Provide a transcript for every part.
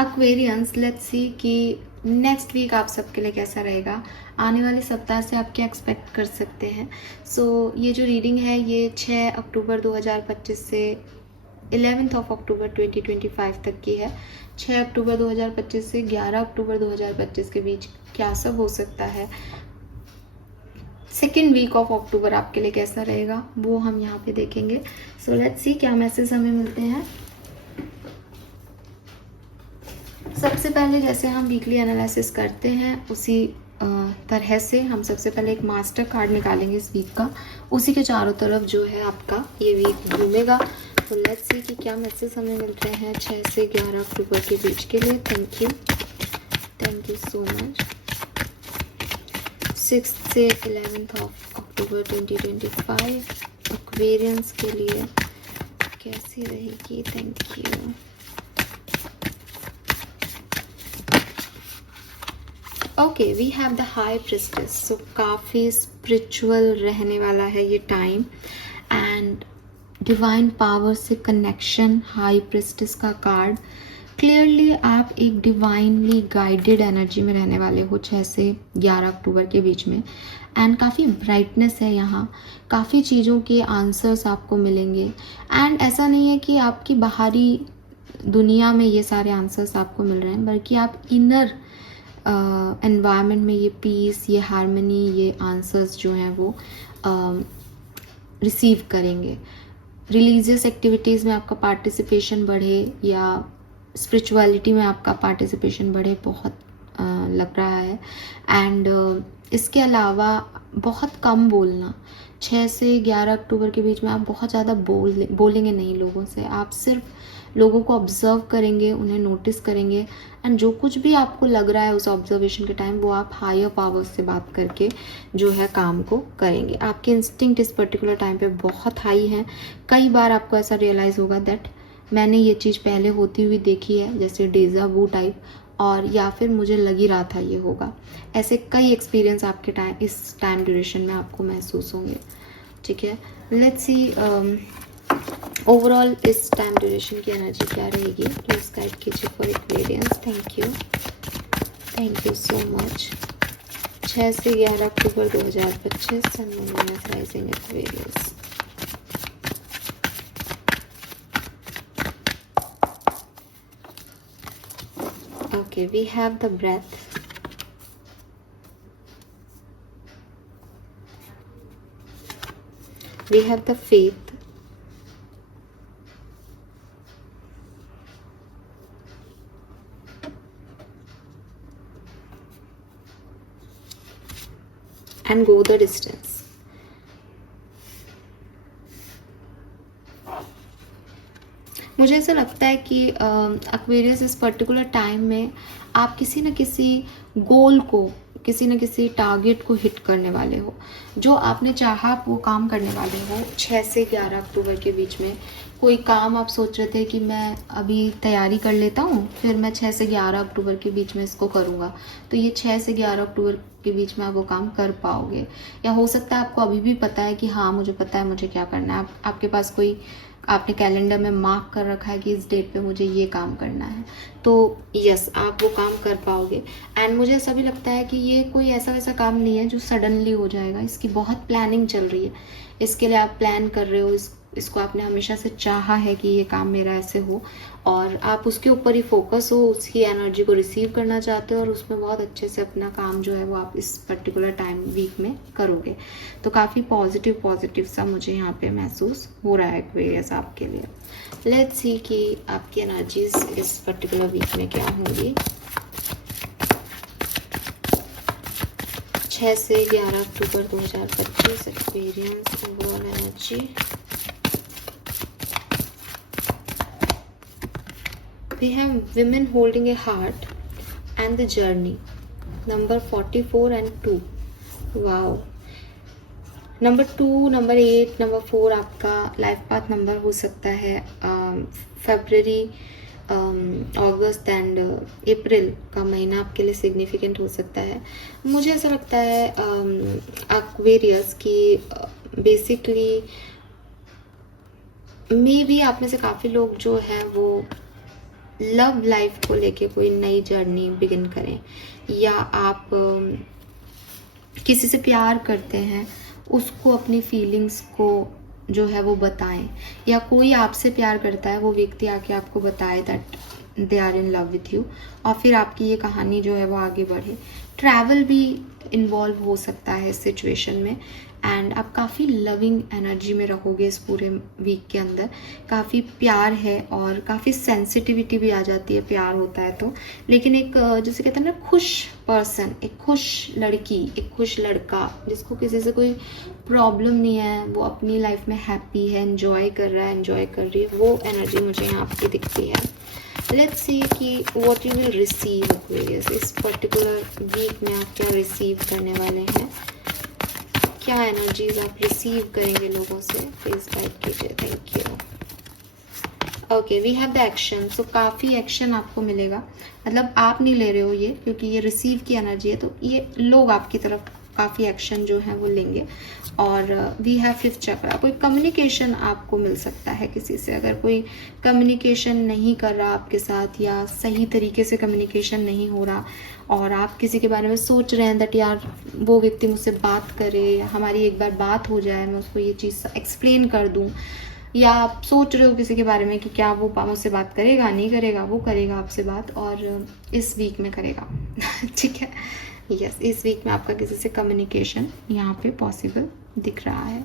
Aquarians, let's see कि next week आप सबके लिए कैसा रहेगा, आने वाले सप्ताह से आप क्या एक्सपेक्ट कर सकते हैं। सो ये जो रीडिंग है ये 6 अक्टूबर 2025 से 11 अक्टूबर 2025 तक की है। 6 अक्टूबर 2025 से 11 अक्टूबर 2025 के बीच क्या सब हो सकता है, सेकेंड वीक ऑफ अक्टूबर आपके लिए कैसा रहेगा, वो हम यहाँ पे देखेंगे। सो लेट्स सी क्या मैसेज हमें मिलते हैं। सबसे पहले जैसे हम वीकली एनालिसिस करते हैं उसी तरह से हम सबसे पहले एक मास्टर कार्ड निकालेंगे इस वीक का, उसी के चारों तरफ जो है आपका ये वीक घूमेगा। तो लेट्स सी कि क्या मैसेज हमें मिल रहे हैं 6 से 11 अक्टूबर के बीच के लिए। Thank you so much. 6 से 11 अक्टूबर 2025 एक्वेरियंस के लिए कैसी रहेगी। Thank you. Okay, we have the high priestess. So काफ़ी स्पिरिचुअल रहने वाला है ये टाइम, एंड डिवाइन पावर से कनेक्शन, हाई प्रिस्टेस का कार्ड। क्लियरली आप एक डिवाइनली गाइडेड एनर्जी में रहने वाले हो 6 से 11 अक्टूबर के बीच में, एंड काफ़ी ब्राइटनेस है यहाँ, काफ़ी चीज़ों के आंसर्स आपको मिलेंगे। एंड ऐसा नहीं है कि आपकी बाहरी दुनिया में ये सारे आंसर्स आपको मिल रहे हैं, बल्कि आप इनर एनवायरनमेंट में ये पीस, ये हारमनी, ये आंसर्स जो हैं वो रिसीव करेंगे। रिलीजियस एक्टिविटीज़ में आपका पार्टिसिपेशन बढ़े या स्पिरिचुअलिटी में आपका पार्टिसिपेशन बढ़े, बहुत लग रहा है। एंड इसके अलावा बहुत कम बोलना, 6 से 11 अक्टूबर के बीच में आप बहुत ज़्यादा बोलेंगे नहीं लोगों से, आप सिर्फ लोगों को ऑब्जर्व करेंगे, उन्हें नोटिस करेंगे, एंड जो कुछ भी आपको लग रहा है उस ऑब्जर्वेशन के टाइम वो आप हायर पावर्स से बात करके जो है काम को करेंगे। आपके इंस्टिंक्ट इस पर्टिकुलर टाइम पे बहुत हाई है। कई बार आपको ऐसा रियलाइज़ होगा दैट मैंने ये चीज़ पहले होती हुई देखी है, जैसे डेजा वू टाइप, और या फिर मुझे लग ही रहा था ये होगा। ऐसे कई एक्सपीरियंस आपके इस टाइम ड्यूरेशन में आपको महसूस होंगे। ठीक है, लेट्स सी ओवरऑल इस टाइम ड्यूरेशन की एनर्जी क्या रहेगी। प्लीज गाइड कीजिए for Aquarius. Thank you so much. 6 से 11 October 2025 sun moon Venus rising Aquarius. Okay, we have the breath. We have the faith. And go the distance. मुझे ऐसा लगता है कि एक्वेरियस इस पर्टिकुलर टाइम में आप किसी न किसी गोल को, किसी न किसी टारगेट को हिट करने वाले हो। जो आपने चाहा वो काम करने वाले हो। 6 से 11 अक्टूबर के बीच में कोई काम आप सोच रहे थे कि मैं अभी तैयारी कर लेता हूँ, फिर मैं 6 से 11 अक्टूबर के बीच में इसको करूँगा, तो ये 6 से 11 अक्टूबर के बीच में आप वो काम कर पाओगे। या हो सकता है आपको अभी भी पता है कि हाँ मुझे पता है मुझे क्या करना है, आपके पास कोई, आपने कैलेंडर में मार्क कर रखा है कि इस डेट पे मुझे ये काम करना है, तो यस आप वो काम कर पाओगे। एंड मुझे ऐसा भी लगता है कि ये कोई ऐसा वैसा काम नहीं है जो सडनली हो जाएगा, इसकी बहुत प्लानिंग चल रही है, इसके लिए आप प्लान कर रहे हो, इसको आपने हमेशा से चाहा है कि ये काम मेरा ऐसे हो, और आप उसके ऊपर ही फोकस हो, उसकी एनर्जी को रिसीव करना चाहते हो, और उसमें बहुत अच्छे से अपना काम जो है वो आप इस पर्टिकुलर टाइम वीक में करोगे। तो काफ़ी पॉजिटिव सा मुझे यहाँ पे महसूस हो रहा है एक्वेरियस आपके लिए। लेट्स सी कि आपकी एनर्जीज इस पर्टिकुलर वीक में क्या होंगी। 6 से 11 October 2025 experience overall energy. We have women holding a heart and the journey. Number 44 and 2. Wow. Number 2, number 8, number 4 आपका लाइफ पाथ नंबर हो सकता है। फरवरी, अगस्त एंड अप्रैल का महीना आपके लिए सिग्निफिकेंट हो सकता है। मुझे ऐसा लगता है एक्वेरियस की बेसिकली मे बी आप में से काफ़ी लोग जो है वो लव लाइफ को लेके कोई नई जर्नी बिगिन करें, या आप किसी से प्यार करते हैं उसको अपनी फीलिंग्स को जो है वो बताएं, या कोई आपसे प्यार करता है वो व्यक्ति आके आपको बताए that they are in love with you, और फिर आपकी ये कहानी जो है वो आगे बढ़े। ट्रैवल भी इन्वॉल्व हो सकता है इस सिचुएशन में, एंड आप काफ़ी लविंग एनर्जी में रहोगे इस पूरे वीक के अंदर। काफ़ी प्यार है और काफ़ी सेंसिटिविटी भी आ जाती है प्यार होता है तो, लेकिन एक जैसे कहते हैं ना खुश पर्सन, एक खुश लड़की, एक खुश लड़का जिसको किसी से कोई प्रॉब्लम नहीं है, वो अपनी लाइफ में हैप्पी है, एंजॉय कर रहा है, एंजॉय कर रही है, वो एनर्जी मुझे यहाँ आपकी दिखती है। लेट्स सी कि what you will receive Aquarius, इस पर्टिकुलर वीक में आप क्या रिसीव करने वाले हैं, क्या एनर्जीज आप रिसीव करेंगे लोगों से, प्लीज गाइड कीजिए। Thank you. Okay, we have the action. So काफ़ी एक्शन आपको मिलेगा, मतलब आप नहीं ले रहे हो ये, क्योंकि ये रिसीव की एनर्जी है, तो ये लोग आपकी तरफ काफ़ी एक्शन जो है वो लेंगे। और वी हैव फिफ्थ चक्रा, कोई कम्युनिकेशन आपको मिल सकता है किसी से। अगर कोई कम्युनिकेशन नहीं कर रहा आपके साथ, या सही तरीके से कम्युनिकेशन नहीं हो रहा, और आप किसी के बारे में सोच रहे हैं दैट यार वो व्यक्ति मुझसे बात करे, हमारी एक बार बात हो जाए, मैं उसको ये चीज़ एक्सप्लेन कर दूँ, या आप सोच रहे हो किसी के बारे में कि क्या वो मुझसे बात करेगा, नहीं करेगा, वो करेगा आपसे बात, और इस वीक में करेगा। ठीक है, यस, इस वीक में आपका किसी से कम्युनिकेशन यहाँ पे पॉसिबल दिख रहा है।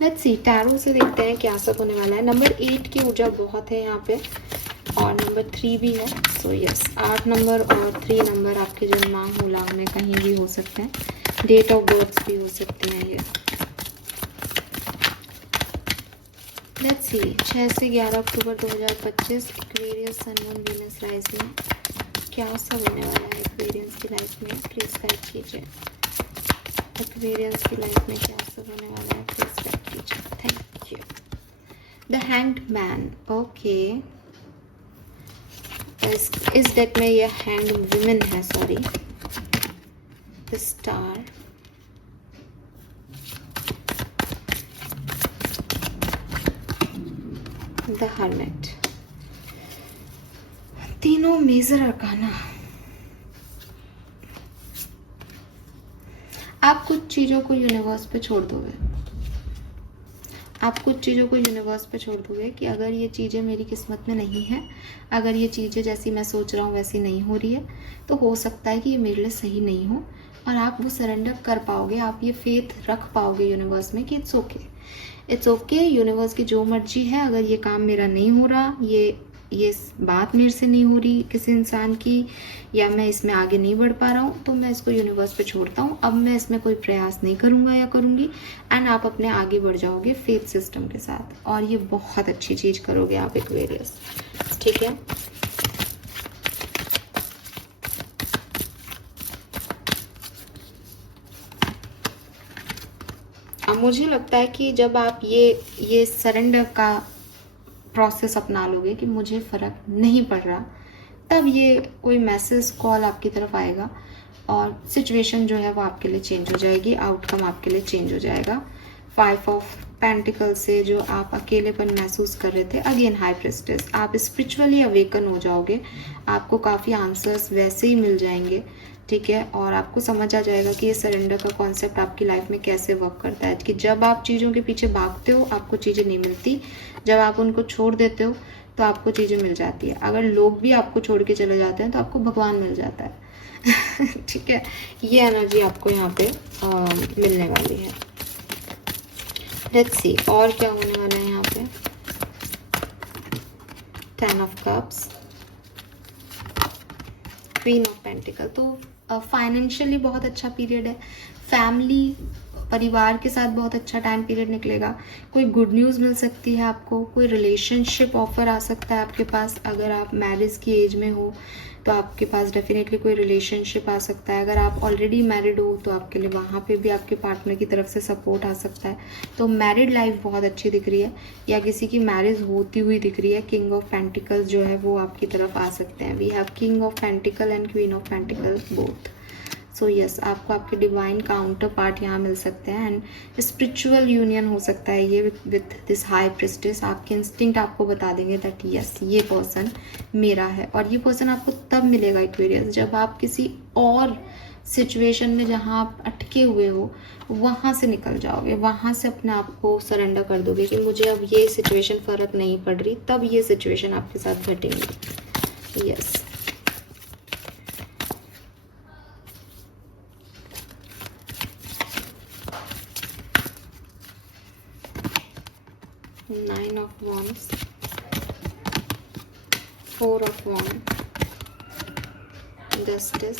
लेट्स सी, टैरो से देखते हैं क्या सब होने वाला है। नंबर 8 की ऊर्जा बहुत है यहाँ पे, और नंबर 3 भी है। सो यस, 8 नंबर और 3 नंबर आपके जन्मांक मूलांक में कहीं भी हो सकते हैं, डेट ऑफ बर्थ भी हो सकती हैं ये। लेट्स सी, 6 से 11 अक्टूबर 2025, एक्वेरियस, सन, मून, वीनस, राइजिंग, क्या सब होने वाला है एक्वेरियंस की लाइफ में, प्लीज गाइड कीजिए। एक्वेरियंस की लाइफ में क्या सब होने वाला है, प्लीज गाइड कीजिए। Thank you. The hanged man, okay, इस डेक में ये हैंग्ड वुमेन है, sorry. The star, the hermit, तीनों मेजर अरकाना। आप कुछ चीज़ों को यूनिवर्स पे छोड़ दोगे, आप कुछ चीज़ों को यूनिवर्स पे छोड़ दोगे कि अगर ये चीज़ें मेरी किस्मत में नहीं है, अगर ये चीज़ें जैसी मैं सोच रहा हूँ वैसी नहीं हो रही है, तो हो सकता है कि ये मेरे लिए सही नहीं हो, और आप वो सरेंडर कर पाओगे, आप ये फेथ रख पाओगे यूनिवर्स में कि it's okay, it's okay, universe की जो मर्जी है, अगर ये काम मेरा नहीं हो रहा, ये बात मेरे से नहीं हो रही किसी इंसान की, या मैं इसमें आगे नहीं बढ़ पा रहा हूँ, तो मैं इसको यूनिवर्स पे छोड़ता हूँ, अब मैं इसमें कोई प्रयास नहीं करूँगा या करूँगी, एंड आप अपने आगे बढ़ जाओगे फेथ सिस्टम के साथ, और ये बहुत अच्छी चीज़ करोगे आप एक्वेरियस। ठीक है, अब मुझे लगता है कि जब आप ये सरेंडर का प्रोसेस अपना लोगे कि मुझे फ़र्क नहीं पड़ रहा, तब ये कोई मैसेज कॉल आपकी तरफ आएगा, और सिचुएशन जो है वो आपके लिए चेंज हो जाएगी, आउटकम आपके लिए चेंज हो जाएगा। 5 ऑफ पेंटिकल से जो आप अकेलेपन महसूस कर रहे थे, अगेन हाई प्रेस्टिस, आप स्पिरिचुअली अवेकन हो जाओगे, आपको काफ़ी आंसर्स वैसे ही मिल जाएंगे। ठीक है, और आपको समझ आ जाएगा कि ये सरेंडर का कॉन्सेप्ट आपकी लाइफ में कैसे वर्क करता है, कि जब आप चीज़ों के पीछे भागते हो आपको चीज़ें नहीं मिलती, जब आप उनको छोड़ देते हो तो आपको चीज़ें मिल जाती है, अगर लोग भी आपको छोड़ के चले जाते हैं तो आपको भगवान मिल जाता है। ठीक है, ये एनर्जी आपको यहाँ पे मिलने वाली है। लेट्स सी और क्या होने वाला है यहाँ पे। 10 of cups, queen of pentacle, तो फाइनेंशियली बहुत अच्छा पीरियड है, फैमिली परिवार के साथ बहुत अच्छा टाइम पीरियड निकलेगा, कोई गुड न्यूज़ मिल सकती है आपको, कोई रिलेशनशिप ऑफर आ सकता है आपके पास, अगर आप मैरिज की एज में हो तो आपके पास डेफिनेटली कोई रिलेशनशिप आ सकता है, अगर आप ऑलरेडी मैरिड हो तो आपके लिए वहाँ पे भी आपके पार्टनर की तरफ से सपोर्ट आ सकता है। तो मैरिड लाइफ बहुत अच्छी दिख रही है, या किसी की मैरिज होती हुई दिख रही है। किंग ऑफ पेंटिकल्स जो है वो आपकी तरफ आ सकते हैं। We have king of pentacle and queen of pentacle both. So yes, आपको आपके डिवाइन काउंटर पार्ट यहाँ मिल सकते हैं एंड स्पिरिचुअल यूनियन हो सकता है ये विथ दिस हाई प्रिस्टेस। आपके इंस्टिंक्ट आपको बता देंगे दैट यस ये पर्सन मेरा है। और ये पर्सन आपको तब मिलेगा एक्वेरियस जब आप किसी और सिचुएशन में जहाँ आप अटके हुए हो वहाँ से निकल जाओगे, वहाँ से अपने आप को सरेंडर कर दोगे कि मुझे अब ये सिचुएशन फ़र्क नहीं पड़ रही, तब ये सिचुएशन आपके साथ घटेंगी। Yes, nine of wands, four of wand, justice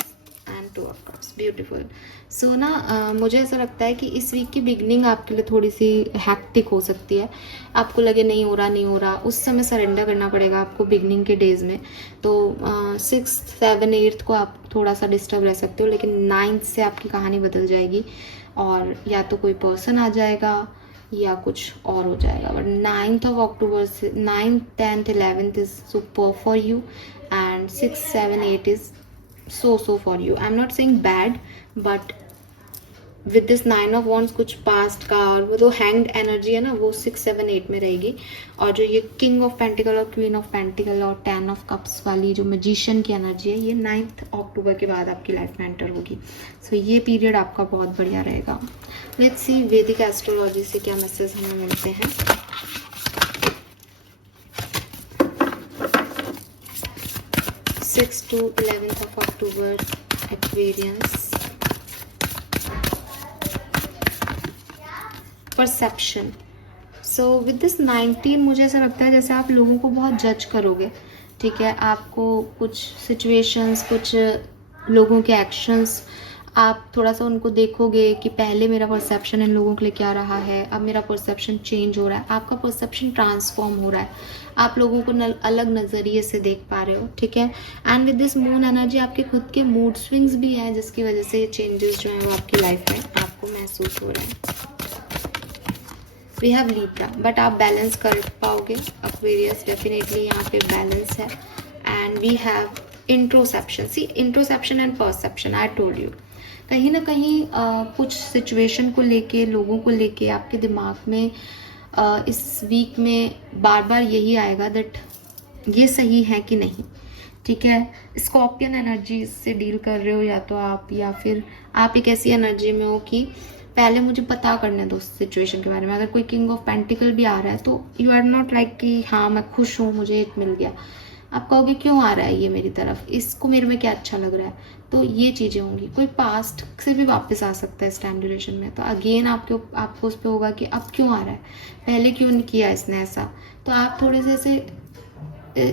and two of cups. Beautiful. So ना मुझे ऐसा लगता है कि इस वीक की बिगनिंग आपके लिए थोड़ी सी हैक्टिक हो सकती है। आपको लगे नहीं हो रहा, उस समय सरेंडर करना पड़ेगा आपको बिगनिंग के डेज में। तो 6, 7, 8 को आप थोड़ा सा डिस्टर्ब रह सकते हो, लेकिन 9 से आपकी कहानी बदल जाएगी और या तो कोई पर्सन आ जाएगा या कुछ और हो जाएगा। बट 9th of October से 9th, 10th, 11th is super for you and 6, 7, 8 is so for you. I'm not saying bad, but with this 9 of wands कुछ पास्ट का और वो तो हैंग्ड एनर्जी है ना, वो 6, 7, 8 में रहेगी। और जो ये किंग ऑफ पेंटिकल और क्वीन ऑफ पेंटिकल और 10 ऑफ कप्स वाली जो मैजिशियन की एनर्जी है, ये 9th अक्टूबर के बाद आपकी लाइफ में एंटर होगी। सो ये पीरियड आपका बहुत बढ़िया रहेगा। लेट्स सी वैदिक एस्ट्रोलॉजी से क्या मैसेज हमें मिलते हैं। 6 to 11th of October, Aquarians। Perception. So with this 19 मुझे ऐसा लगता है जैसे आप लोगों को बहुत जज करोगे, ठीक है। आपको कुछ सिचुएशंस, कुछ लोगों के एक्शंस, आप थोड़ा सा उनको देखोगे कि पहले मेरा परसेप्शन इन लोगों के लिए क्या रहा है, अब मेरा परसेप्शन चेंज हो रहा है, आपका परसेप्शन ट्रांसफॉर्म हो रहा है, आप लोगों को अलग नज़रिए से देख पा रहे हो, ठीक है। And with this moon energy आपके खुद के मूड स्विंग्स भी हैं, जिसकी वजह से ये चेंजेस जो हैं वो आपकी लाइफ में आपको महसूस हो रहे हैं। वी हैव लीब्रा, बट आप बैलेंस कर पाओगे एक्वेरियस, डेफिनेटली यहाँ पे बैलेंस है। And we have introspection. See, introspection and perception, I told you, कहीं ना कहीं कुछ सिचुएशन को लेके, लोगों को लेके आपके दिमाग में इस वीक में बार बार यही आएगा दैट ये सही है कि नहीं, ठीक है। स्कॉर्पियन एनर्जी से डील कर रहे हो या तो आप, या फिर आप एक ऐसी एनर्जी में हो कि पहले मुझे पता करने दो सिचुएशन के बारे में। अगर कोई किंग ऑफ पेंटिकल भी आ रहा है तो यू आर नॉट लाइक कि हाँ मैं खुश हूँ, मुझे एक मिल गया। आप कहोगे क्यों आ रहा है ये मेरी तरफ, इसको मेरे में क्या अच्छा लग रहा है। तो ये चीज़ें होंगी। कोई पास्ट से भी वापस आ सकता है इस टाइम ड्यूरेशन में, तो अगेन आपको उस पर होगा कि अब क्यों आ रहा है, पहले क्यों नहीं किया इसने ऐसा। तो आप थोड़े से ऐसे,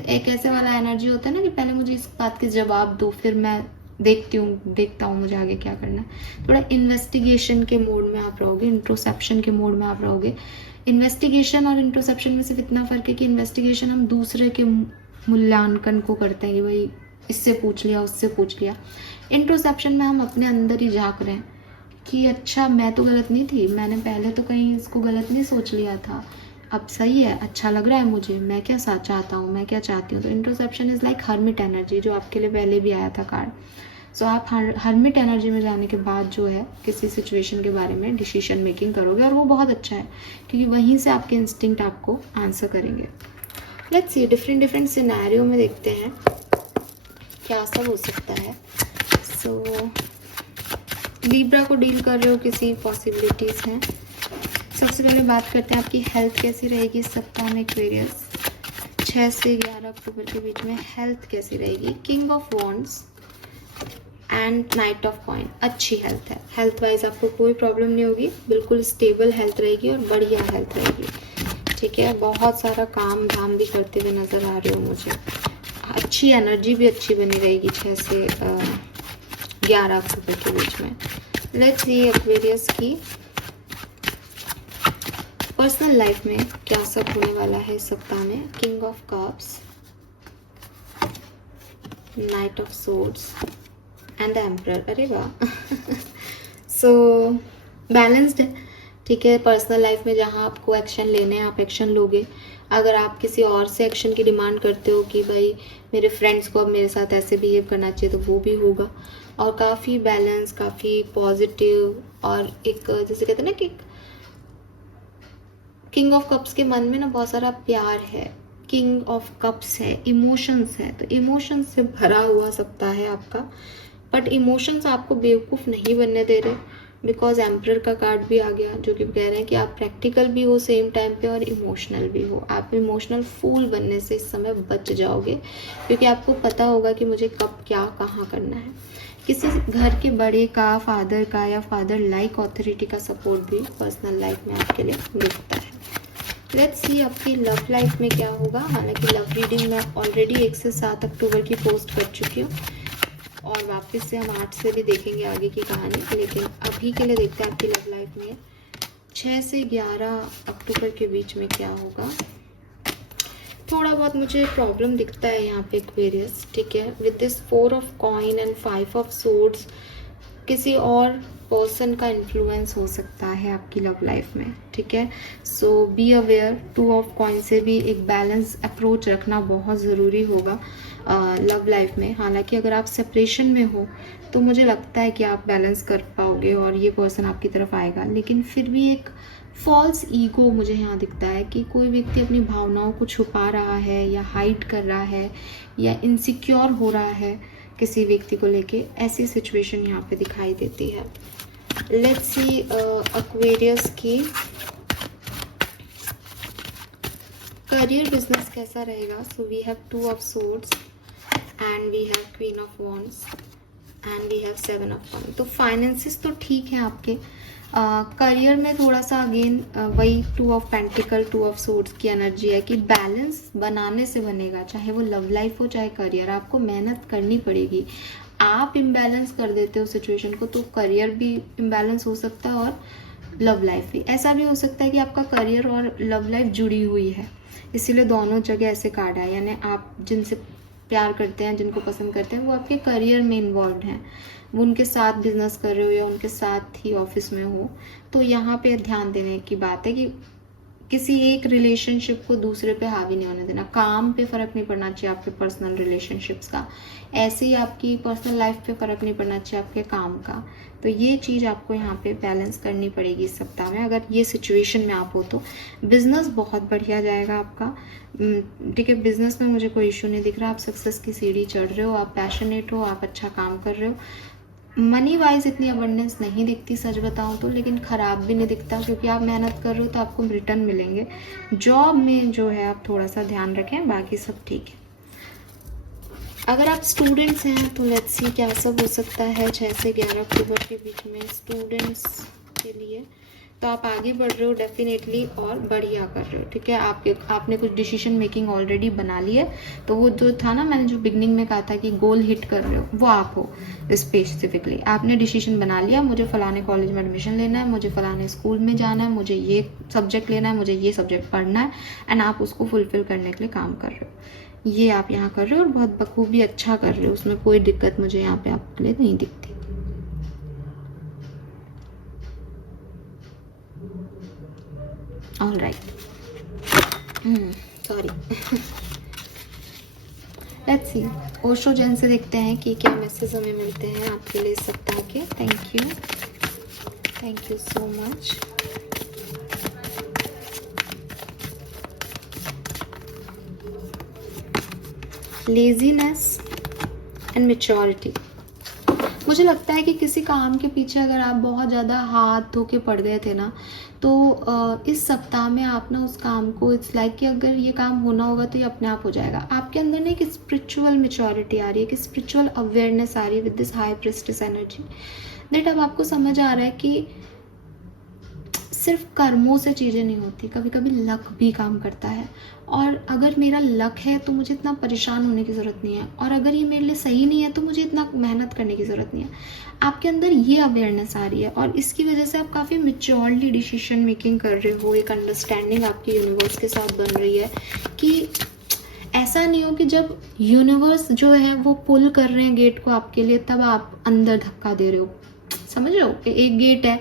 एक ऐसे वाला एनर्जी होता है ना कि पहले मुझे इस बात के जवाब दो, फिर मैं देखता हूँ मुझे आगे क्या करना है। थोड़ा इन्वेस्टिगेशन के मोड में आप रहोगे, इंट्रोसेप्शन के मोड में आप रहोगे। इन्वेस्टिगेशन और इंट्रोसेप्शन में सिर्फ इतना फ़र्क है कि इन्वेस्टिगेशन हम दूसरे के मूल्यांकन को करते हैं कि भाई इससे पूछ लिया, उससे पूछ लिया। इंट्रोसेप्शन में हम अपने अंदर ही झांक रहे हैं कि अच्छा मैं तो गलत नहीं थी, मैंने पहले तो कहीं इसको गलत नहीं सोच लिया था, अब सही है, अच्छा लग रहा है मुझे, मैं क्या चाहता हूँ, मैं क्या चाहती हूँ। तो इंट्रोसेप्शन इज़ लाइक हर्मिट एनर्जी, जो आपके लिए पहले भी आया था कार्ड। सो आप हर्मिट एनर्जी में जाने के बाद जो है किसी सिचुएशन के बारे में डिसीजन मेकिंग करोगे, और वो बहुत अच्छा है क्योंकि वहीं से आपके इंस्टिंक्ट आपको आंसर करेंगे। लेट्स सी डिफरेंट सिनेरियो में देखते हैं क्या सब हो सकता है। सो लीब्रा को डील कर रहे हो, किसी पॉसिबिलिटीज़ हैं। सबसे पहले बात करते हैं आपकी हेल्थ कैसी रहेगी इस सप्ताह में एक्वेरियस। 6 से 11 अक्टूबर के बीच में हेल्थ कैसी रहेगी। King of wands and night of coin, अच्छी हेल्थ है। हेल्थ वाइज आपको कोई प्रॉब्लम नहीं होगी, बिल्कुल स्टेबल हेल्थ रहेगी और बढ़िया हेल्थ रहेगी, ठीक है। बहुत सारा काम धाम भी करते हुए नज़र आ रहे हो मुझे। अच्छी एनर्जी भी अच्छी बनी रहेगी 6 से 11 अक्टूबर के बीच में। लेट्स सी एक्वेरियस की पर्सनल लाइफ में क्या सब होने वाला है इस सप्ताह में। King of cups, night of swords and the emperor. अरे वाह सो बैलेंस्ड है, ठीक है। पर्सनल लाइफ में जहाँ आपको एक्शन लेने हैं आप एक्शन लोगे, अगर आप किसी और से एक्शन की डिमांड करते हो कि भाई मेरे फ्रेंड्स को अब मेरे साथ ऐसे बिहेव करना चाहिए, तो वो भी होगा। और काफ़ी बैलेंस, काफ़ी पॉजिटिव, और एक जैसे कहते हैं ना कि किंग ऑफ कप्स के मन में ना बहुत सारा प्यार है, किंग ऑफ कप्स है, इमोशंस है, तो इमोशंस से भरा हुआ सप्ताह है आपका। बट इमोशंस आपको बेवकूफ़ नहीं बनने दे रहे, बिकॉज एम्परर का कार्ड भी आ गया, जो कि कह रहे हैं कि आप प्रैक्टिकल भी हो सेम टाइम पे और इमोशनल भी हो। आप इमोशनल फूल बनने से इस समय बच जाओगे, क्योंकि आपको पता होगा कि मुझे कब क्या कहाँ करना है। किसी घर के बड़े का, फादर का या फादर लाइक ऑथोरिटी का सपोर्ट भी पर्सनल लाइफ में आपके लिए दिखता है। लेट्स सी आपकी लव लाइफ में क्या होगा। हालांकि लव रीडिंग मैं ऑलरेडी 1 से 7 अक्टूबर की पोस्ट कर चुकी हूँ, और वापस से हम 8 से भी देखेंगे आगे की कहानी, लेकिन अभी के लिए देखते हैं आपकी लव लाइफ में 6 से 11 अक्टूबर के बीच में क्या होगा। थोड़ा बहुत मुझे प्रॉब्लम दिखता है यहाँ पे एक्वेरियस, ठीक है, with this 4 of coin and 5 of swords. किसी और पर्सन का इन्फ्लुएंस हो सकता है आपकी लव लाइफ में, ठीक है। सो बी अवेयर। 2 ऑफ कॉइन से भी एक बैलेंस अप्रोच रखना बहुत ज़रूरी होगा लव लाइफ में। हालांकि अगर आप सेपरेशन में हो तो मुझे लगता है कि आप बैलेंस कर पाओगे और ये पर्सन आपकी तरफ आएगा, लेकिन फिर भी एक फॉल्स ईगो मुझे यहाँ दिखता है कि कोई व्यक्ति अपनी भावनाओं को छुपा रहा है या हाइड कर रहा है या इनसिक्योर हो रहा है किसी व्यक्ति को लेके। ऐसी सिचुएशन यहाँ पे दिखाई देती है। लेट्स सी एक्वेरियस की करियर बिजनेस कैसा रहेगा। So we have 2 of swords and we have queen of wands and we have 7 of wands. तो फाइनेंसिस तो ठीक है आपके। करियर में थोड़ा सा अगेन वही 2 ऑफ पेंटिकल 2 ऑफ सोर्ड्स की एनर्जी है कि बैलेंस बनाने से बनेगा, चाहे वो लव लाइफ हो चाहे करियर। आपको मेहनत करनी पड़ेगी। आप इम्बैलेंस कर देते हो सिचुएशन को तो करियर भी इम्बैलेंस हो सकता है और लव लाइफ भी। ऐसा भी हो सकता है कि आपका करियर और लव लाइफ जुड़ी हुई है, इसीलिए दोनों जगह ऐसे कार्ड आए, यानी आप जिनसे प्यार करते हैं, जिनको पसंद करते हैं, वो आपके करियर में इन्वॉल्व हैं, वो उनके साथ बिजनेस कर रहे हो या उनके साथ ही ऑफिस में हो। तो यहाँ पे ध्यान देने की बात है कि किसी एक रिलेशनशिप को दूसरे पे हावी नहीं होने देना। काम पे फ़र्क नहीं पड़ना चाहिए आपके पर्सनल रिलेशनशिप्स का, ऐसे ही आपकी पर्सनल लाइफ पे फ़र्क नहीं पड़ना चाहिए आपके काम का। तो ये चीज़ आपको यहाँ पे बैलेंस करनी पड़ेगी इस सप्ताह में, अगर ये सिचुएशन में आप हो तो। बिजनेस बहुत बढ़िया जाएगा आपका, ठीक है। बिजनेस में मुझे कोई इशू नहीं दिख रहा। आप सक्सेस की सीढ़ी चढ़ रहे हो, आप पैशनेट हो, आप अच्छा काम कर रहे हो। मनी वाइज इतनी अबंडेंस नहीं दिखती सच बताऊं तो, लेकिन ख़राब भी नहीं दिखता, क्योंकि आप मेहनत कर रहे हो तो आपको रिटर्न मिलेंगे। जॉब में जो है आप थोड़ा सा ध्यान रखें, बाकी सब ठीक है। अगर आप स्टूडेंट्स हैं तो लेट्स सी क्या सब हो सकता है 6 से 11 अक्टूबर के बीच में स्टूडेंट्स के लिए। तो आप आगे बढ़ रहे हो डेफिनेटली और बढ़िया कर रहे हो, ठीक है। आपने कुछ डिसीजन मेकिंग ऑलरेडी बना ली है। तो वो जो था ना, मैंने जो बिगनिंग में कहा था कि गोल हिट कर रहे हो, वो आप हो स्पेसिफिकली। आपने डिसीजन बना लिया, मुझे फ़लाने कॉलेज में एडमिशन लेना है, मुझे फ़लाने स्कूल में जाना है, मुझे ये सब्जेक्ट लेना है, मुझे ये सब्जेक्ट पढ़ना है, एंड आप उसको फुलफिल करने के लिए काम कर रहे हो। ये आप यहाँ कर रहे हो और बहुत बखूबी अच्छा कर रहे हो, उसमें कोई दिक्कत मुझे यहाँ पे आपके लिए नहीं दिखती। All right, sorry. Let's see Osho Jain से देखते हैं कि क्या मैसेज हमें मिलते हैं आपके लिए इस सप्ताह के। Thank you so much. Laziness and maturity. मुझे लगता है कि किसी काम के पीछे अगर आप बहुत ज़्यादा हाथ धो के पड़ गए थे ना, तो इस सप्ताह में आप ना उस काम को, इट्स लाइक कि अगर ये काम होना होगा तो ये अपने आप हो जाएगा। आपके अंदर ना एक स्पिरिचुअल मैच्योरिटी आ रही है, कि स्पिरिचुअल अवेयरनेस आ रही है with this high priestess energy, that अब आपको समझ आ रहा है कि सिर्फ कर्मों से चीज़ें नहीं होती, कभी कभी लक भी काम करता है। और अगर मेरा लक है तो मुझे इतना परेशान होने की ज़रूरत नहीं है, और अगर ये मेरे लिए सही नहीं है तो मुझे इतना मेहनत करने की ज़रूरत नहीं है। आपके अंदर ये अवेयरनेस आ रही है और इसकी वजह से आप काफ़ी मेच्योरली डिसीजन मेकिंग कर रहे हो। एक अंडरस्टैंडिंग आपकी यूनिवर्स के साथ बन रही है कि ऐसा नहीं हो कि जब यूनिवर्स जो है वो पुल कर रहे हैं गेट को आपके लिए, तब आप अंदर धक्का दे रहे हो। समझ रहे हो कि एक गेट है,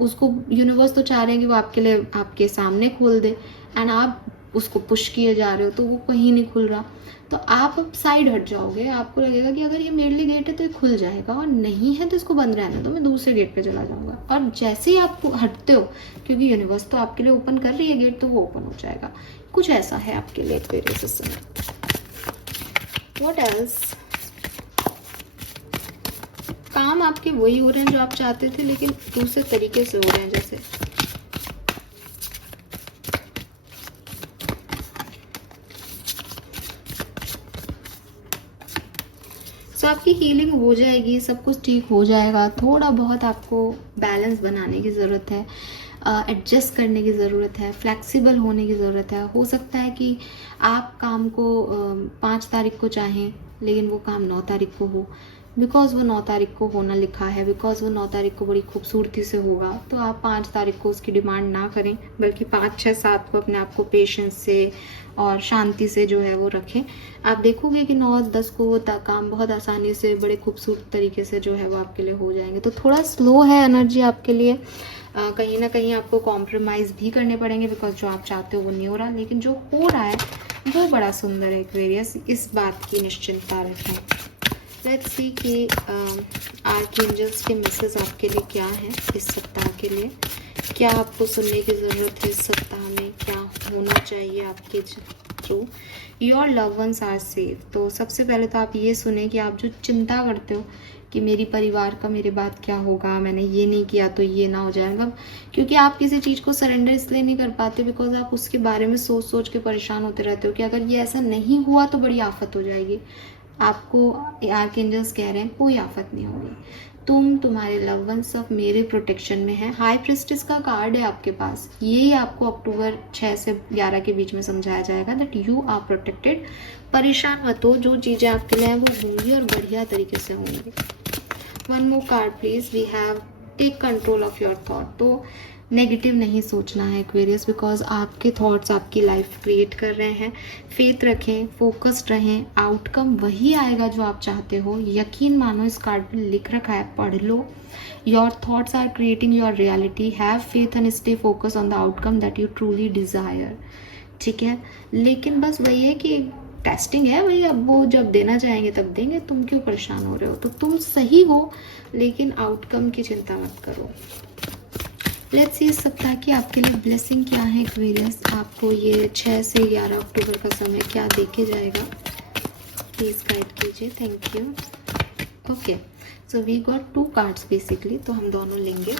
उसको यूनिवर्स तो चाह रहे हैं कि वो आपके लिए आपके सामने खोल दे, एंड आप उसको पुश किए जा रहे हो तो वो कहीं नहीं खुल रहा, तो आप अब साइड हट जाओगे। आपको लगेगा कि अगर ये मेरे लिए गेट है तो ये खुल जाएगा, और नहीं है तो इसको बंद रहने दो, मैं दूसरे गेट पे चला जाऊँगा। और जैसे ही आप हटते हो, क्योंकि यूनिवर्स तो आपके लिए ओपन कर रही है गेट, तो वो ओपन हो जाएगा। कुछ ऐसा है आपके लिए एक्वेरियस इस समय। What else? काम आपके वही हो रहे हैं जो आप चाहते थे, लेकिन दूसरे तरीके से हो रहे हैं। जैसे तो आपकी हीलिंग हो जाएगी, सब कुछ ठीक हो जाएगा। थोड़ा बहुत आपको बैलेंस बनाने की ज़रूरत है, एडजस्ट करने की ज़रूरत है, फ्लेक्सिबल होने की ज़रूरत है। हो सकता है कि आप काम को 5 तारीख को चाहें, लेकिन वो काम 9 तारीख को हो, बिकॉज़ वो 9 तारीख को होना लिखा है, बिकॉज़ वो 9 तारीख को बड़ी खूबसूरती से होगा। तो आप 5 तारीख को उसकी डिमांड ना करें, बल्कि 5, 6, 7 को अपने आप को पेशेंस से और शांति से जो है वो रखें। आप देखोगे कि 9, 10 को वो काम बहुत आसानी से, बड़े खूबसूरत तरीके से जो है वो आपके लिए हो जाएंगे। तो थोड़ा स्लो है एनर्जी आपके लिए, कहीं ना कहीं आपको कॉम्प्रोमाइज़ भी करने पड़ेंगे, बिकॉज जो आप चाहते हो वो नहीं हो रहा, लेकिन जो हो रहा है वो बड़ा सुंदर है एक्वेरियस। इस बात की निश्चिंतता रखें। लेट्स सी कि आर्कएंजल्स के मैसेज आपके लिए क्या है इस सप्ताह के लिए। क्या आपको सुनने की ज़रूरत है इस सप्ताह में, क्या होना चाहिए आपके through. Your love ones are safe. तो सबसे पहले तो आप ये सुने कि आप जो चिंता करते हो कि मेरी परिवार का मेरे बाद क्या होगा, मैंने ये नहीं किया तो ये ना हो जाए, मतलब क्योंकि आप किसी चीज़ को सरेंडर इसलिए नहीं कर पाते बिकॉज आप उसके बारे में सोच सोच के परेशान होते रहते हो कि अगर ये ऐसा नहीं हुआ तो बड़ी आफत हो जाएगी। आपको आर्कएंजल्स कह रहे हैं कोई आफत नहीं होगी, तुम्हारे लव वंस सब मेरे प्रोटेक्शन में है। हाई प्रिस्टेस का कार्ड है आपके पास, यही आपको अक्टूबर 6 से 11 के बीच में समझाया जाएगा दैट यू आर प्रोटेक्टेड। परेशान मत हो, जो चीज़ें आपके लिए हैं वो होंगी और बढ़िया तरीके से होंगी। One more card please. We have take control of your thought. तो नेगेटिव नहीं सोचना है एक्वेरियस, बिकॉज आपके थॉट्स आपकी लाइफ क्रिएट कर रहे हैं। फेथ रखें, फोकस्ड रहें, आउटकम वही आएगा जो आप चाहते हो। यकीन मानो, इस कार्ड पर लिख रखा है, पढ़ लो। Your thoughts are creating your reality. Have faith and stay focus on the outcome that you truly desire. ठीक है, लेकिन बस वही है कि टेस्टिंग है भाई, अब वो जब देना चाहेंगे तब देंगे, तुम क्यों परेशान हो रहे हो। तो तुम सही हो, लेकिन आउटकम की चिंता मत करो। लेट्स सी इस सप्ताह की आपके लिए ब्लेसिंग क्या है एक्वेरियस। आपको ये 6 से 11 अक्टूबर का समय क्या देके जाएगा, प्लीज़ गाइड कीजिए। Thank you. Okay, so we got 2 cards basically, तो हम दोनों लेंगे।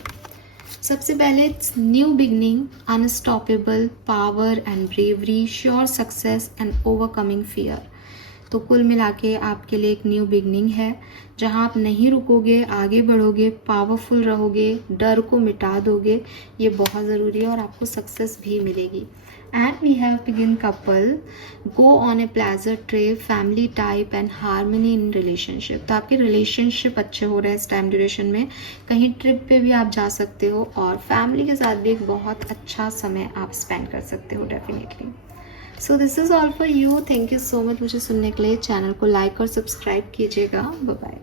सबसे पहले it's new beginning, unstoppable, power and bravery, sure success and overcoming fear. तो कुल मिला के आपके लिए एक न्यू बिगनिंग है, जहां आप नहीं रुकोगे, आगे बढ़ोगे, पावरफुल रहोगे, डर को मिटा दोगे। ये बहुत ज़रूरी है और आपको सक्सेस भी मिलेगी। And we have begin couple, go on a pleasure trip, family type and harmony in relationship. तो आपके रिलेशनशिप अच्छे हो रहे हैं इस टाइम ड्यूरेशन में। कहीं ट्रिप पे भी आप जा सकते हो और फैमिली के साथ भी एक बहुत अच्छा समय आप स्पेंड कर सकते हो definitely. So this is all for you. Thank you so much मुझे सुनने के लिए। चैनल को लाइक और सब्सक्राइब कीजिएगा। Bye bye.